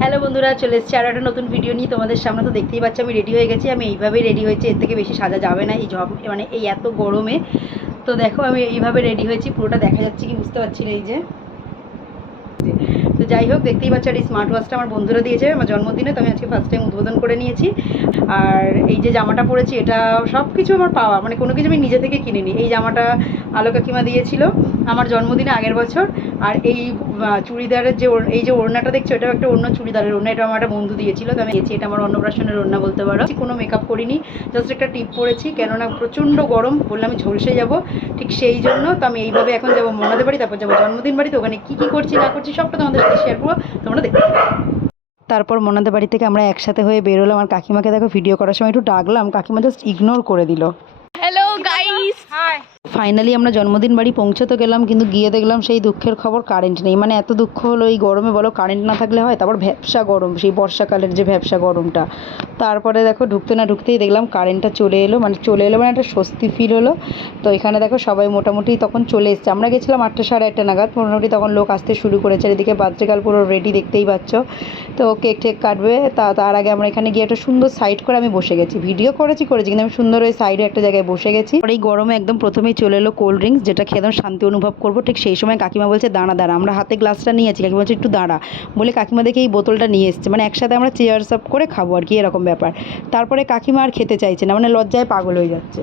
Hello বন্ধুরা, চলে এসেছি আরও একটা নতুন ভিডিও নিয়ে। তোমাদের সামনে তো দেখতেই পাচ্ছি, আমি রেডি হয়ে গেছি। আমি এইভাবেই রেডি হয়েছি, এর থেকে বেশি সাজা যাবে না এই ঝপ মানে এই এত গরমে। তো দেখো, আমি এইভাবে রেডি হয়েছি, পুরোটা দেখা যাচ্ছে কি বুঝতে পারছি না এই যে। তো যাই হোক, দেখতেই পাচ্ছি, আর এই স্মার্ট ওয়াচটা আমার বন্ধুরা দিয়েছে, আমার জন্মদিনে, তো আমি আজকে ফার্স্ট টাইম উদ্বোধন করে নিয়েছি। আর এই যে জামাটা পরেছি, এটা সব কিছু আমার পাওয়া মানে কোনো কিছু আমি নিজে থেকে কিনিনি। এই জামাটা আলো কাকিমা দিয়েছিল আমার জন্মদিনে আগের বছর। আর এই চুড়িদারের যে এই যে ওড়নাটা দেখছ এটাও একটা অন্য চুড়িদারের ওড়না এটা আমার একটা বন্ধু দিয়েছিল তো আমি দিয়েছি এটা আমার অন্নপ্রাশনের ওড়না বলতে পারো। কোনো মেকআপ করিনি জাস্ট একটা টিপ পরেছি কেননা প্রচণ্ড গরম বললাম আমি ঝলসে যাব ঠিক সেই জন্য তো আমি এইভাবে এখন যাব মনাদের বাড়ি তারপর যাব জন্মদিন বাড়িতে ওখানে কী কী করছি না করছি সবটা তোমাদের সাথে শেয়ার করব তোমরা দেখতে তারপর মনাদের বাড়ি থেকে আমরা একসাথে হয়ে বেরোলাম আর কাকিমাকে দেখো ভিডিও করার সময় একটু ডাকলাম কাকিমা জাস্ট ইগনোর করে দিল। হ্যালো গাইস ফাইনালি আমরা জন্মদিন বাড়ি পৌঁছতে গেলাম, কিন্তু গিয়ে দেখলাম সেই দুঃখের খবর কারেন্ট নেই। মানে এত দুঃখ হলো এই গরমে, বলো কারেন্ট না থাকলে হয়? তারপর ভ্যাবসা গরম, সেই বর্ষাকালের যে ভ্যাবসা গরমটা। তারপরে দেখো, ঢুকতে না ঢুকতেই দেখলাম কারেন্টটা চলে এলো মানে চলে এলো মানে একটা স্বস্তি ফিল হলো। তো এখানে দেখো, সবাই মোটামুটি তখন চলে এসছে। আমরা গেছিলাম আটটা সাড়ে আটটা নাগাদ, মোটামুটি তখন লোক আসতে শুরু করেছে। এদিকে বাদ্রিকাল পুরো রেডি দেখতেই পাচ্ছ। তো কেক টেক কাটবে, তা তার আগে আমরা এখানে গিয়ে একটা সুন্দর সাইড করে আমি বসে গেছি। ভিডিও করেছি করেছি, কিন্তু আমি সুন্দর ওই সাইডে একটা জায়গায় বসে গেছি। এই গরমে একদম প্রথমেই চলে এলো কোল্ড ড্রিঙ্কস যেটা খেয়ে আমি শান্তি অনুভব করব। ঠিক সেই সময় কাকিমা বলছে, দাঁড়া দাঁড়া, আমরা হাতে গ্লাসটা নিয়েছি। কাকিমা বলছে, একটু দাঁড়া। বলে কাকিমা দেখে এই বোতলটা নিয়ে এসছে। মানে একসাথে আমরা চেয়ার সাপ করে খাব আর কি, এরকম ব্যাপার। তারপরে কাকিমা আর খেতে চাইছে না মানে লজ্জায় পাগল হয়ে যাচ্ছে।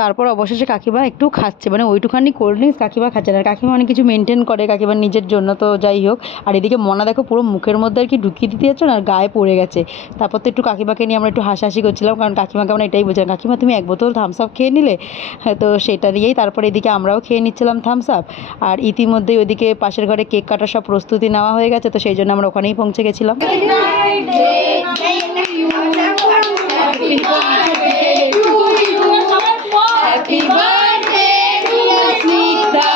তারপর অবশেষে কাকিমা একটু খাচ্ছে মানে ওইটুখানি কোল্ড ড্রিঙ্কস কাকিমা খাচ্ছে না। কাকিমা অনেক কিছু মেনটেন করে কাকিমার নিজের জন্য তো যাই হোক। আর এদিকে মনা দেখো পুরো মুখের মধ্যে আর কি ঢুকিয়ে দিতে যাচ্ছে না গায়ে পড়ে গেছে। তারপর তো একটু কাকিমাকে নিয়ে আমরা একটু হাসাহাসি করছিলাম কারণ কাকিমাকে আমরা এটাই বলছিলাম কাকিমা তুমি এক বোতল থামস আপ খেয়ে নিলে? হ্যাঁ, তো সেটা নিয়েই তারপর এদিকে আমরাও খেয়ে নিচ্ছিলাম থামস আপ আর ইতিমধ্যেই ওদিকে পাশের ঘরে কেক কাটার সব প্রস্তুতি নেওয়া হয়ে গেছে তো সেই জন্য আমরা ওখানেই পৌঁছে গেছিলাম। Happy birthday dear Snigdha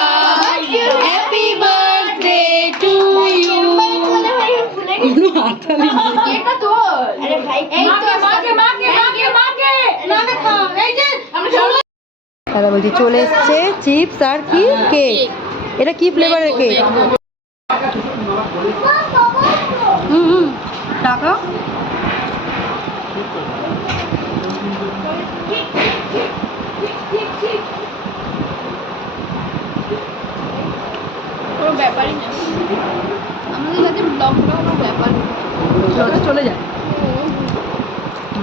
happy birthday to you এটা তো আরে ভাই এই তো মাকে মাকে মাকে মাকে না দেখা এই যে আমরা দাদা বলছি চলে এসছে চিপস আর কি কেক। এটা কি ফ্লেভারের কেক? হুম হুম টাকা কোনো ব্যাপারই না। আমাদের কাছে ব্লগ কোনো ব্যাপার চলে চলে যায়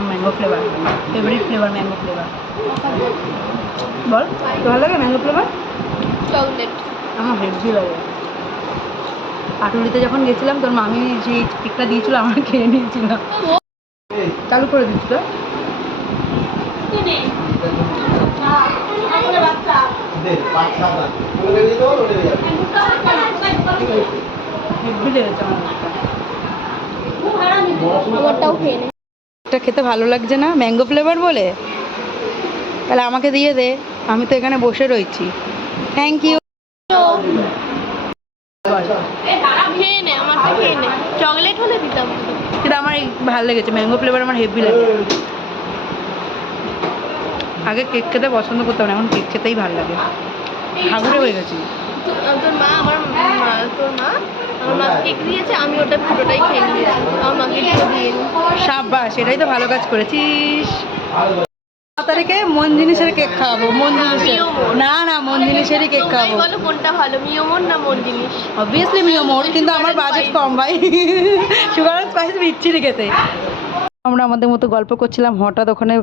mango flavour favourite flavour mango flavour বল ভালো লাগে ম্যাঙ্গো ফ্লেভার চকলেট আমার হেভি লাগে। পাটুলিতে যখন গেছিলাম তোর মামি সেই কেকটা দিয়েছিল আমার খেয়ে নিয়েছিলাম। চালু করে দিচ্ছি এটা খেতে ভালো লাগছে না? ম্যাঙ্গো ফ্লেভার বলে? তাহলে আমাকে দিয়ে দে। আমি তো এখানে বসে রয়েছি। থ্যাংক ইউ আমার ভালো লেগেছে। ম্যাঙ্গো ফ্লেভার আমার হেভি লাগে। আগে কেক খেতে পছন্দ করতাম না এখন কেক খেতেই ভালো লাগে। হাগুড়ে হয়ে গেছি। তো- তোর মা আমার তোর মা আমার মা কেক দিয়েছে আমি ওটা পুরোটাই খেয়ে নিয়েছি। আমার মাকে দিয়ে সাব্বাস সেটাই তো ভালো কাজ করেছিস। তারিখে মন জিনিসের কেক খাওয়াবো মন জিনিসের। না না মন জিনিসেরই কেক খাওয়াবো। বলো কোনটা ভালো মিয়মন না মন জিনিস? অবভিয়াসলি কিন্তু আমার বাজেট কম ভাই। সুগার স্পাইস বিচ্ছিরি খেতে। আমরা আমাদের মতো গল্প করছিলাম, হঠাৎ ওখানে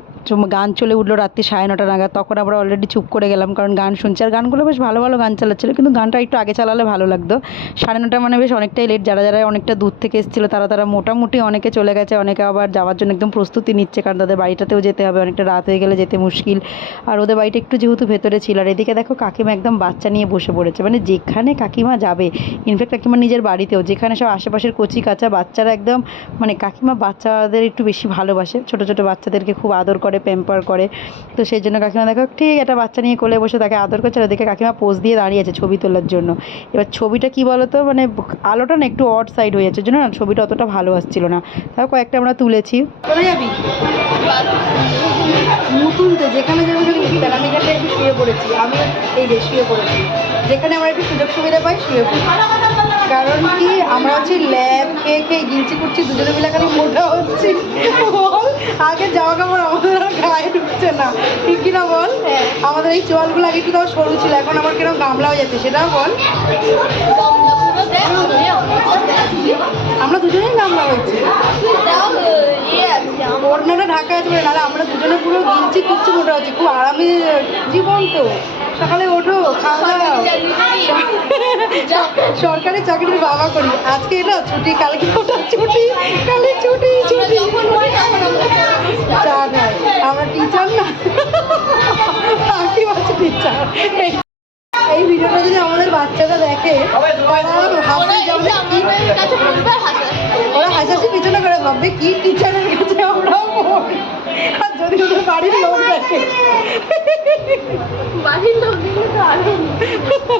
গান চলে উঠল রাত্রি সাড়ে নটা নাগাদ। তখন আমরা অলরেডি চুপ করে গেলাম, কারণ গান শুনছি। আর গানগুলো বেশ ভালো ভালো গান চালাচ্ছিলো, কিন্তু গানটা একটু আগে চালালে ভালো লাগতো। সাড়ে নটা মানে বেশ অনেকটাই লেট যারা যারা অনেকটা দূর থেকে এসেছিল, তারা তারা মোটামুটি অনেকে চলে গেছে, অনেকে আবার যাওয়ার জন্য একদম প্রস্তুতি নিচ্ছে, কারণ তাদের বাড়িটাতেও যেতে হবে, অনেকটা রাত হয়ে গেলে যেতে মুশকিল। আর ওদের বাড়িটা একটু যেহেতু ভেতরে ছিল, আর এদিকে দেখো কাকিমা একদম বাচ্চা নিয়ে বসে পড়েছে। মানে যেখানে কাকিমা যাবে ইনফ্যাক্ট কাকিমা নিজের বাড়িতেও, যেখানে সব আশেপাশের কচি কাঁচা বাচ্চারা একদম মানে কাকিমা বাচ্চাদের একটু বেশি ভালোবাসে। ছোটো ছোটো বাচ্চাদেরকে খুব আদর করে প্যাম্পার করে। তো সেই জন্য কাকিমা দেখো, ঠিক একটা বাচ্চা নিয়ে কোলে বসে তাকে আদর করছে ওদিকে কাকিমা পোজ দিয়ে দাঁড়িয়ে আছে ছবি তোলার জন্য। এবার ছবিটা কি বলো তো মানে আলোটা না একটু অড সাইড হয়ে যাচ্ছে জন্য না ছবিটা অতটা ভালো আসছিল না। তাও কয়েকটা আমরা তুলেছি। যাবি? যেখানে আমি আমি এই যেখানে আমার একটু সুযোগ সুবিধা পাই, শুয়ে কারণ কি আমরা হচ্ছে ল্যাব খেয়ে খেয়ে গিলছি করছি দুজনে মিলে খালি মোটা হচ্ছি। বল আগে জামা কাপড় আমাদের আর গায়ে ঢুকছে না। ঠিক কি না বল আমাদের এই চোয়ালগুলো আগে একটু সরু ছিল এখন আবার কীরকম গামলা হয়ে যাচ্ছে সেটাও বল। আমরা দুজনেই গামলা তাও ইয়ে আছে ঢাকা আছে নাহলে আমরা দুজনে পুরো গিলছি কুচ্ছি মোটা হচ্ছে খুব আরামে জীবন তো। সকালে ওঠো, খাওয়া সরকারি চাকরির বাবা করি। আজকে এটা ছুটি, কালকে ওটা ছুটি কালে ছুটি ছুটি। আমরা টিচার না। আছে টিচার এই ভিডিওটা যদি আমাদের বাচ্চারা দেখে ওরা হাসাহাসি পিছনে করে ভাববে, কি টিচারের কাছে আমরাও যদি ওদের বাড়ির লোক দেখে। বাড়ির লোক দেখলে তো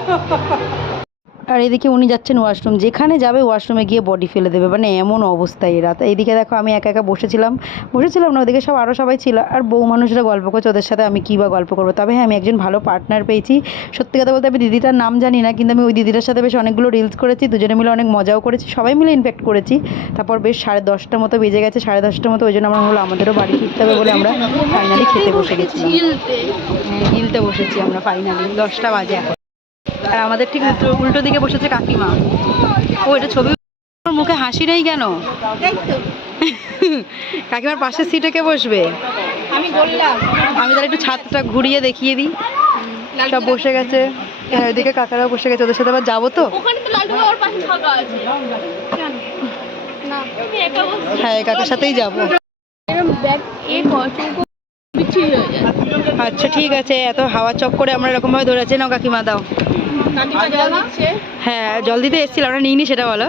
আরও এদিকে উনি যাচ্ছেন ওয়াশরুম যেখানে যাবে ওয়াশরুমে গিয়ে বডি ফেলে দেবে। মানে এমন অবস্থা এরা। তো এইদিকে দেখো আমি একা একা বসেছিলাম বসেছিলাম না ওদিকে সব আরও সবাই ছিল। আর বউ মানুষরা গল্প করছে ওদের সাথে আমি কী বা গল্প করব? তবে হ্যাঁ আমি একজন ভালো পার্টনার পেয়েছি। সত্যি কথা বলতে আমি দিদিটার নাম জানি না কিন্তু আমি ওই দিদিটার সাথে বেশ অনেকগুলো রিলস করেছি দুজনে মিলে অনেক মজাও করেছি সবাই মিলে ইনফ্যাক্ট করেছি। তারপর বেশ সাড়ে দশটার মতো বেজে গেছে সাড়ে দশটার মতো ওই জন্য আমার হলো আমাদেরও বাড়ি ফিরতে হবে বলে আমরা ফাইনালি খেতে বসে গেছি হ্যাঁ, বসেছি আমরা ফাইনালি দশটা বাজে এখন। আর আমাদের ঠিক উল্টো দিকে বসেছে কাকিমা। ও এটা ছবি মুখে হাসি নেই কেন? কাকিমার পাশের সিটে কে বসবে? আমি বললাম। আমি তাহলে একটু ছাদটা ঘুরিয়ে দেখিয়ে দিই। সব বসে গেছে। হ্যাঁ ওইদিকে কাকারাও বসে গেছে। ওদের সাথে আবার যাব তো? না হ্যাঁ কাকার সাথেই যাব। আচ্ছা ঠিক আছে। এত হাওয়া চক করে আমরা এরকমভাবে ধরেছি। নাও কাকিমা দাও। হ্যাঁ জল দিতে এসেছিল আমরা নিইনি সেটা বলো।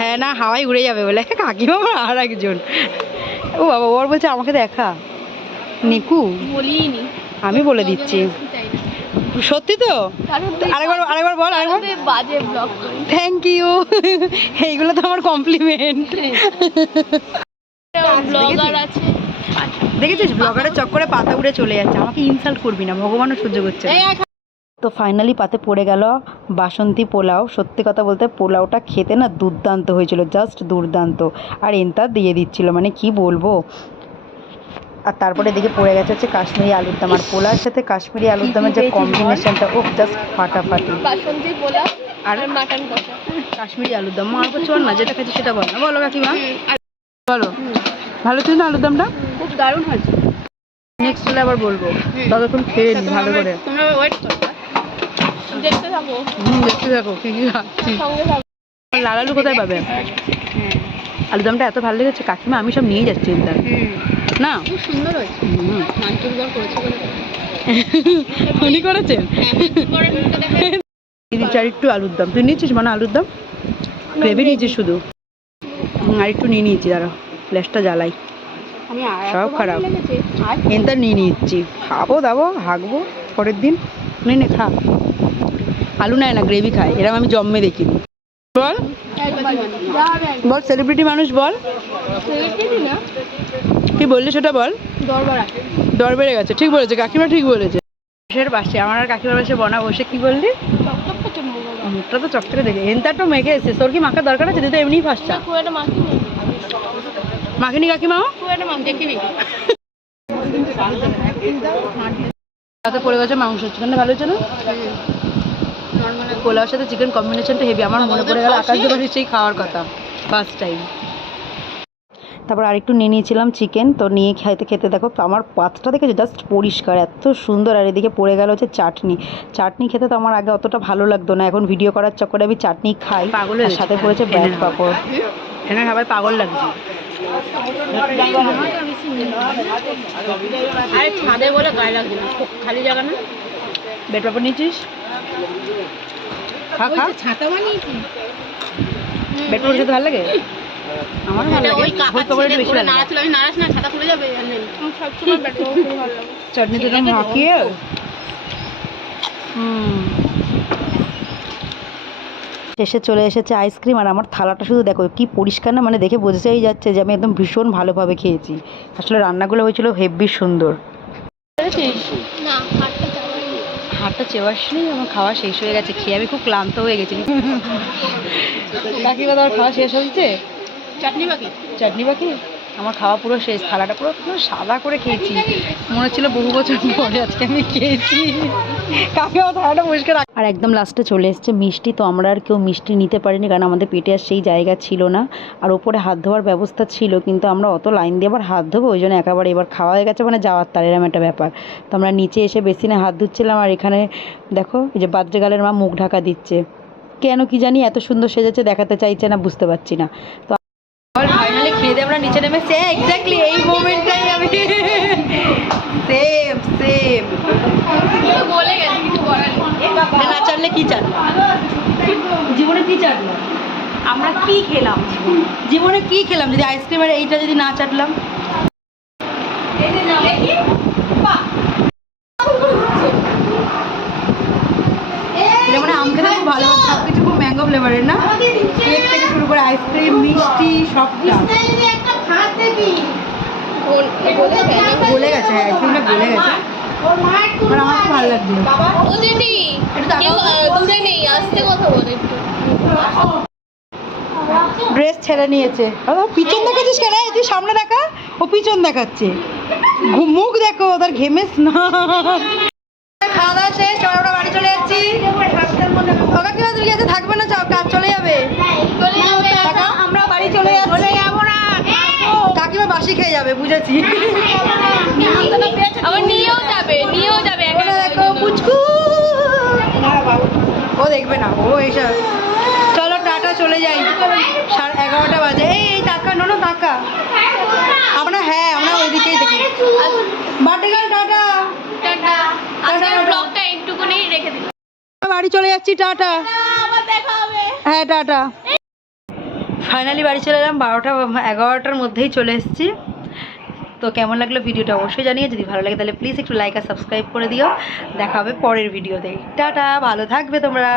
হ্যাঁ না হাওয়ায় উড়ে যাবে বলে। কাকিমা আর একজন। ও বাবা ওর বলছে আমাকে দেখা। নিকু? আমি বলে দিচ্ছি। সত্যি তো? আরেকবার আরেকবার বল আরেকবার। বাজে ব্লগ থ্যাংক ইউ এইগুলো তো আমার কমপ্লিমেন্ট ব্লগার আছে। দেখেছিস? ব্লগারের চক্করে পাতা উড়ে চলে যাচ্ছে। আমাকে ইনসাল্ট করবি না ভগবানও সহ্য করছে তো ফাইনালি পাতে পড়ে গেল বাসন্তী পোলাও। সত্যি কথা বলতে পোলাওটা খেতে না দুর্দান্ত হয়েছিল জাস্ট দুর্দান্ত। আর এনতা দিয়ে দিচ্ছিল মানে কি বলব? আর তারপরে এদিকে পড়ে গেছে হচ্ছে কাশ্মীরি আলুর দম। আর পোলার সাথে কাশ্মীরি আলুর দমের যে কম্বিনেশনটা ও জাস্ট ফাটাফাটি। বাসন্তী পোলাও আর মাটন কষা। কাশ্মীরি আলুর দম। আর কিছু না যেটা খেয়েছি সেটা বল না। বলো কাকিমা। বলো। ভালো ছিল না আলুর দমটা? দারুণ হয়েছে। নেক্সট হলে আবার বলব। ততক্ষণ খেয়ে নি ভালো করে। তোমরা ওয়েট করো। দেখতে থাকো। হুম দেখতে থাকো কি কি খাচ্ছি সঙ্গে থাকো। লাল আলু কোথায় পাবে? আলুর দমটা এত ভালো লেগেছে কাকিমা আমি সব নিয়ে যাচ্ছি না? খুব সুন্দর হয়েছে। হুম। করেছে বলে উনি করেছেন? দেখে দিদি চার একটু আলুর দম। তুই নিয়েছিস মানে আলুর দম? গ্রেভি নিয়েছিস শুধু? আর একটু নিয়ে নিয়েছি দাঁড়া। ফ্ল্যাশটা জ্বালাই। সব খারাপ। লেগেছে আর নিয়ে নিচ্ছি। খাব দাবো হাঁকবো পরের দিন। নে নে খা। আলু নেয় না গ্রেভি খায়। এরকম আমি জন্মে দেখিনি। বল। বল সেলিব্রিটি মানুষ বল। না? কি বললি সেটা বল। দরবার। দর বেড়ে গেছে। ঠিক বলেছে কাকিমা ঠিক বলেছে। পাশে আমার আর কাকিমার পাশে বনা বসে কি বললি? মুখটা তো চকচকে দেখে। এনতা তো মেখে এসেছে। তোর কি মাখার দরকার আছে? তুই তো এমনিই ফাঁসটা। মাখিনি কাকিমাও তাতে পড়ে গেছে মাংস চিকেনটা ভালো হচ্ছে না? পোলাওর সাথে চিকেন কম্বিনেশনটা হেভি আমার মনে পড়ে গেল আকাশ দেবাসী সেই খাওয়ার কথা ফার্স্ট টাইম তারপর আরেকটু নিয়ে নিয়েছিলাম চিকেন তো নিয়ে খাইতে খেতে দেখো আমার পাতটা দেখে জাস্ট পরিষ্কার এত সুন্দর আর এদিকে পড়ে গেল হচ্ছে চাটনি। চাটনি খেতে তো আমার আগে অতটা ভালো লাগতো না এখন ভিডিও করার চক্করে আমি চাটনি খাই পাগল সাথে পড়েছে ব্যাট পাপড়। এখানে সবাই পাগল লাগছে। আরে ছাদে বলে গায়ে লাগছে না খালি জায়গা না? ব্যাট পাপড় নিয়েছিস? খা খা। ছাতা বানিয়েছি। ব্যাট পাপড় খেতে ভালো লাগে? আমার ভালো লাগে। ওই বেশি ভালো আমি নাড়াস না ছাতা খুলে যাবে খুব ভালো লাগে। তো মাখিয়ে। হুম। শেষে চলে এসেছে আইসক্রিম আর আমার থালাটা শুধু দেখো কি পরিষ্কার না মানে দেখে বোঝাই যাচ্ছে যে আমি একদম ভীষণ ভালোভাবে খেয়েছি। আসলে রান্নাগুলো হয়েছিল হেভি সুন্দর। হাটটা চেয়ার আসলেই আমার খাওয়া শেষ হয়ে গেছে খেয়ে আমি খুব ক্লান্ত হয়ে গেছি। কাকিমা তোমার খাওয়া শেষ হয়েছে চাটনি বাকি? চাটনি বাকি? আমার খাওয়া পুরো শেষ, থালাটা পুরো পুরো সাদা করে খেয়েছি। মনে হচ্ছিল বহু বছর পরে আজকে আমি খেয়েছি। কাকিমা থালাটা পরিষ্কার আর একদম লাস্টে চলে এসছে মিষ্টি, তো আমরা আর কেউ মিষ্টি নিতে পারিনি, কারণ আমাদের পেটে আর সেই জায়গা ছিল না। আর ওপরে হাত ধোয়ার ব্যবস্থা ছিল, কিন্তু আমরা অত লাইন দিয়ে আবার হাত ধোবো, ওই জন্য একেবারে এবার খাওয়া হয়ে গেছে মানে যাওয়ার তার, এরম একটা ব্যাপার। তো আমরা নিচে এসে বেসিনে হাত ধুচ্ছিলাম, আর এখানে দেখো, এই যে বাদ্রেগালের মা মুখ ঢাকা দিচ্ছে। কেন কি জানি এত সুন্দর সেজেছে, দেখাতে চাইছে না, বুঝতে পারছি না। তো আমরা নিচে নেমে সে এক্স্যাক্টলি এই মোমেন্টটাই আমি সেম সেম বলে গেছে কিছু না চাটলে কি চাটলো জীবনে কি চাটলো আমরা কি খেলাম? জীবনে কি খেলাম? যদি আইসক্রিমের এইটা যদি না চাটলাম? ভালো সব কিছু খুব ম্যাঙ্গো ফ্লেভারের না? কেক থেকে শুরু করে আইসক্রিম মিষ্টি সবটা। গলে গেছে হ্যাঁ আইসক্রিমটা গলে গেছে। আর আমার ভালো লাগছিল ও দিদি একটু তাকাও। কেউ আহ, দূরে নেই আসতে কথা বলে একটু। ড্রেস ছেড়ে নিয়েছে। ও, পিছন দেখাচ্ছিস কেন? তুই সামনে দেখা ও পিছন দেখাচ্ছে। মুখ দেখো তার ঘেমে স্নান খাওয়া দাওয়া শেষ আমরা বাড়ি চলে যাচ্ছি। ওকা কি তুমি গেছে থাকবে না চাও কাজ চলে যাবে টাকা? আমরা বাড়ি চলে যাচ্ছি চলে যাব না কাকিমা বাসি খেয়ে যাবে বুঝেছি? আবার নিয়েও যাবে নিয়েও যাবে একা দেখো পুচকু। ও দেখবে না ও এইসব চলো টাটা চলে যাই। সাড়ে এগারোটা বাজে। এই টাকা নো টাকা। আমরা হ্যাঁ আমরা ওইদিকেই দেখি। Girl tata. টাটা। আজকের ব্লগটা একটুকুনি রেখে দিই বাড়ি চলে যাচ্ছি টাটা। হ্যাঁ টাটা। ফাইনালি বাড়ি চলে এলাম বারোটা এগারোটার মধ্যেই চলে এসেছি। তো কেমন লাগল ভিডিওটা অবশ্যই জানিয়ে যদি ভালো লাগে তাহলে প্লিজ একটু লাইক আর সাবস্ক্রাইব করে দিও। দেখা হবে পরের ভিডিওতে। টাটা, ভালো থাকবে তোমরা।